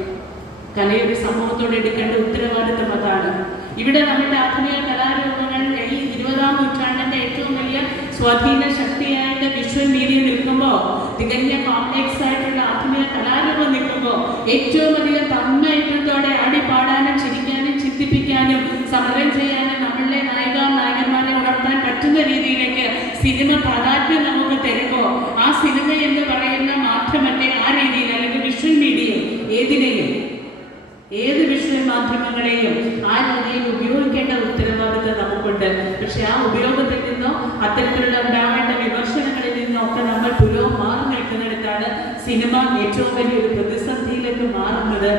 കലയൊരു സമൂഹത്തോട് എടുക്കേണ്ട ഉത്തരവാദിത്വം അതാണ്. ഇവിടെ നമ്മുടെ ആധുനിക കലാരൂപങ്ങൾ ഈ 20-ാം നൂറ്റാണ്ടിന്റെ ഏറ്റവും വലിയ സ്വാധീന ശക്തിയായിട്ട് വിഷ്വൽ മീഡിയ നിൽക്കുമ്പോൾ, തികഞ്ഞ കോംപ്ലക്സ് ആയിട്ടുള്ള ആധുനിക കലാരൂപം നിൽക്കുമ്പോൾ ഏറ്റവും അധികം തന്മയത്വത്തോടെ ആടിപ്പാടാനും ചിരിക്കാനും ചിന്തിപ്പിക്കാനും സമരം ചെയ്യാനും നമ്മളുടെ നായകന്മാരെ ഉണർത്താൻ പറ്റുന്ന രീതിയിലേക്ക് സിനിമ പ്രാധാന്യം നമുക്ക് തരുമ്പോൾ, ആ സിനിമ എന്ന് പറയുന്ന മാധ്യമത്തെ ആ രീതിയിൽ അല്ലെങ്കിൽ വിഷ്വൽ മീഡിയ ഏത് വിഷ്വൽ മാധ്യമങ്ങളെയും ആ രീതിയിൽ ഉപയോഗിക്കേണ്ട ഉത്തരവാദിത്വം നമുക്കുണ്ട്. പക്ഷെ ആ ഉപയോഗത്തിൽ നിന്നോ അത്തരത്തിലുള്ള ഉണ്ടാവേണ്ട വിമർശനങ്ങളിൽ നിന്നോ ഒക്കെ നമ്മൾ മാറി നിൽക്കുന്നിടത്താണ് സിനിമ ഏറ്റവും വലിയൊരു പ്രതിസന്ധിയിലേക്ക് മാറുന്നത്.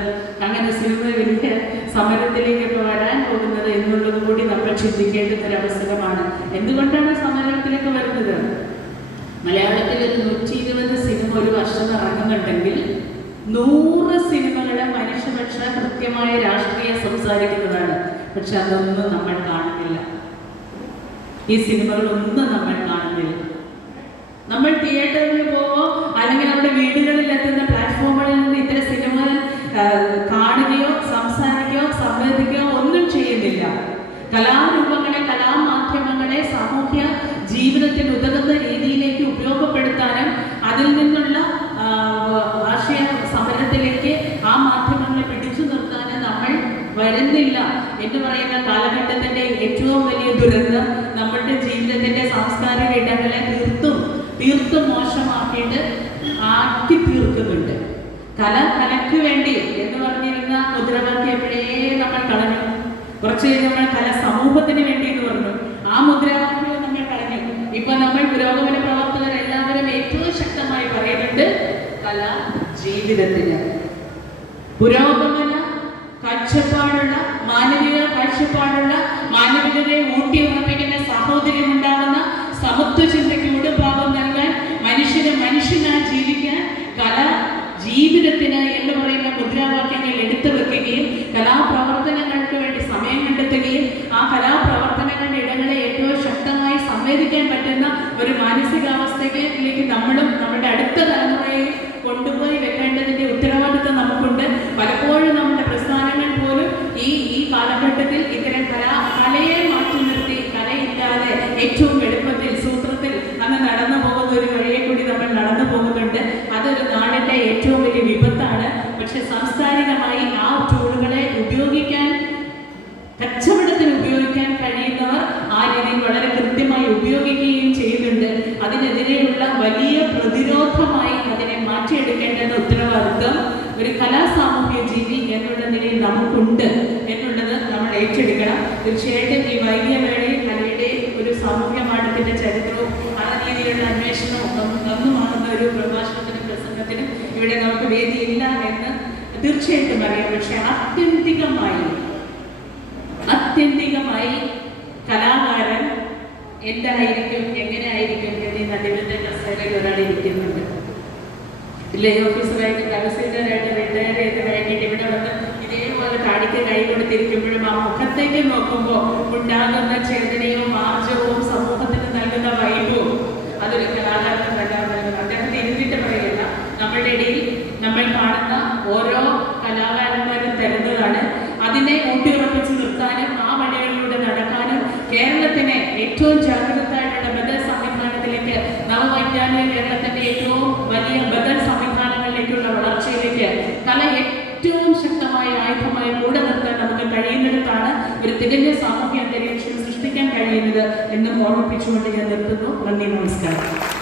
അങ്ങനെ സിനിമ വലിയ സമരത്തിലേക്കൊക്കെ വരാൻ പോകുന്നത് എന്നുള്ളത് കൂടി നമ്മൾ ചിന്തിക്കേണ്ടുന്ന ഒരു അവസരമാണ്. എന്തുകൊണ്ടാണ് സമരത്തിലേക്ക് വരുന്നത്? മലയാളത്തിൽ ഒരു 120 സിനിമ ഒരു വർഷം ഇറങ്ങുന്നുണ്ടെങ്കിൽ 100 സിനിമകളെ മനുഷ്യപക്ഷ കൃത്യമായ രാഷ്ട്രീയം സംസാരിക്കുന്നതാണ്. പക്ഷെ അതൊന്നും നമ്മൾ കാണുന്നില്ല. ഈ സിനിമകളൊന്നും നമ്മൾ കാണുന്നില്ല. നമ്മൾ തിയേറ്ററിൽ പോകുമ്പോൾ അല്ലെങ്കിൽ നമ്മുടെ വീടുകളിൽ എത്തുന്ന പ്ലാറ്റ്ഫോമുകളിൽ നിന്ന് ഇത്തരം സിനിമകൾ കാണുകയോ സംസാരിക്കുകയോ സംവേദിക്കുകയോ ഒന്നും ചെയ്യുന്നില്ല. കലാരൂപങ്ങളെ, കലാമാധ്യമങ്ങളെ സാമൂഹ്യ ജീവിതത്തിന് ഉതകുന്ന രീതിയിലേക്ക് ഉപയോഗപ്പെടുത്താനും അതിൽ നിന്നുള്ള ആശയ സമരത്തിലേക്ക് ആ മാധ്യമങ്ങളെ പിടിച്ചു നിർത്താനും നമ്മൾ വരുന്നില്ല എന്ന് പറയുന്ന കാലഘട്ടത്തിന്റെ ഏറ്റവും വലിയ ദുരന്തം നമ്മളുടെ ജീവിതത്തിന്റെ സാംസ്കാരിക ഇടങ്ങളെ തീർത്തും മോശമാക്കിയിട്ട് ആക്കി തീർക്കുന്നുണ്ട്. കലയ്ക്ക് വേണ്ടി എന്ന് പറഞ്ഞിരുന്ന മുദ്രാവാക്യം എപ്പോഴേ നമ്മൾ കളഞ്ഞു. കുറച്ച് കഴിഞ്ഞ് നമ്മൾ കല സമൂഹത്തിന് വേണ്ടി എന്ന് പറഞ്ഞു. ആ മുദ്രാവാക്യവും നമ്മൾ കളഞ്ഞു. ഇപ്പൊ നമ്മൾ പുരോഗമന പ്രവർത്തകർ എല്ലാവരും ഏറ്റവും ശക്തമായി പറയുന്നുണ്ട്, കല ജീവിതത്തിന് പുരോഗമന കാഴ്ചപ്പാടുള്ള, മാനവിക കാഴ്ചപ്പാടുള്ള, മാനവികതയെ ഊട്ടിയുറപ്പിക്കുന്ന, സാഹോദര്യം ഉണ്ടാകുന്ന, സമത്വ ചിന്തയ്ക്ക് ഉടുഭാവം നൽകാൻ, മനുഷ്യനായി ജീവിക്കാൻ കല ജീവിതത്തിന് എന്ന് പറയുന്ന മുദ്രാവാക്യങ്ങൾ എടുത്തു വെക്കുകയും കലാപ്രവർത്തനങ്ങൾക്ക് വേണ്ടി സമയം കണ്ടെത്തുകയും ആ കലാപ്രവർത്തനങ്ങളുടെ ഇടങ്ങളെ ഏറ്റവും ശക്തമായി സംവേദിക്കാൻ പറ്റുന്ന ഒരു മാനസികാവസ്ഥയ്ക്ക് ഏറ്റെടുക്കണം. തീർച്ചയായിട്ടും ഈ വൈദ്യ വേളയിൽ കലയുടെ ഒരു സാമൂഹ്യ പാഠത്തിന്റെ ചരിത്രവും ആ രീതിയിലുള്ള അന്വേഷണവും ഒന്നുമാകുന്ന ഒരു പ്രഭാഷണത്തിനും പ്രസംഗത്തിനും ഇവിടെ നമുക്ക് വേദിയില്ല എന്ന് തീർച്ചയായിട്ടും അറിയാം. പക്ഷെ ആത്യന്തികമായി കലാകാരൻ എന്തായിരിക്കും, എങ്ങനെ ആയിരിക്കും എന്ന് നദിവിന്റെ കസേരയിൽ ഒരാൾ ഇരിക്കുന്നുണ്ട്. ലേ ഓഫീസറായിട്ട് തഹസീൽദാരായിട്ട് റിട്ടയർ ചെയ്ത് കഴിഞ്ഞിട്ട് ഇവിടെ വന്ന് ഇതേപോലെ താടിക്ക് കൈ കൊടുത്തിരിക്കുമ്പോഴും ആ മുഖത്തേക്ക് നോക്കുമ്പോൾ ഉണ്ടാകുന്ന ചേതനയും ആർജവും സമൂഹത്തിന് നൽകുന്ന വൈബും അതൊരു കലാകാരന് നൽകുന്നത്. അദ്ദേഹത്തെ ഇരുന്നിട്ട് പറയില്ല, നമ്മളുടെ ഇടയിൽ നമ്മൾ കാണുന്ന ഓരോ കലാകാരന്മാരും തരുന്നതാണ്. അതിനെ ഊട്ടിയുറപ്പിച്ച് നിർത്താനും ആ വഴികളിലൂടെ നടക്കാനും കേരളത്തിനെ ഏറ്റവും ജാഗ്രതയായിട്ടുള്ള ബദൽ സംവിധാനത്തിലേക്ക്, നവവൈജ്ഞാനിക കേരളത്തിന്റെ ഏറ്റവും വലിയ ബദൽ സംവിധാനങ്ങളിലേക്കുള്ള വളർച്ചയിലേക്ക് കല ഏറ്റവും ശക്തമായ ആയുധമായി കൂടെ നിർത്താൻ നമുക്ക് കഴിയുന്നിടത്താണ് ഒരു തികഞ്ഞ സാമൂഹ്യ അന്തരീക്ഷം സൃഷ്ടിക്കാൻ കഴിയുന്നത് എന്ന് ഓർമ്മിപ്പിച്ചുകൊണ്ട് ഞാൻ നിർത്തുന്നു. നന്ദി, നമസ്കാരം.